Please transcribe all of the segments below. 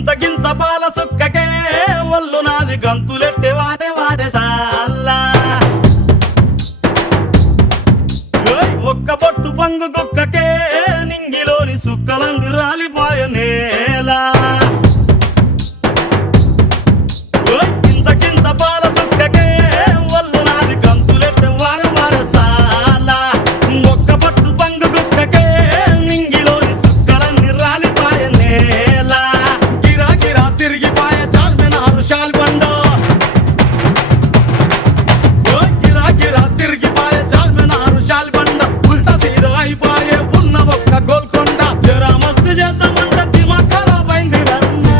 ఇంతకింత పాల సుక్కకే ఒళ్ళు నాది గంతులెట్టే వాడే వాడే సాల్లా ఒక్క పొట్టు పంగు కుక్కకే నింగిలోని సుక్కలంగు రాలిపోయ నేల ఇంతకింత పాల సుక్కకే ఒళ్ళు నాది గంతులెట్టే వాడే వాడే సాల్లా ఒక్క పొట్టు పంగు కుక్కకే నింగిలోని సుక్కలన్నీ రాలిపోయ నేల గిరా గిరా తిరిగిపోయ చార్మినారు షాల్బండో గిరా గిరా తిరిగిపోయ చార్మినారు షాల్బండ ఉల్టా సీదా అయిపోయే ఉన్న ఒక్క గోల్కొండ జరా మస్తు చేద్దామంట దిమాగ్ ఖరాబ్ అయింది రన్నా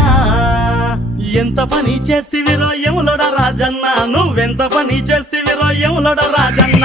ఎంత పని చేస్తివిరో యములోడ రాజన్న నువ్వెంత పని చేస్తివిరో యములోడ రాజన్న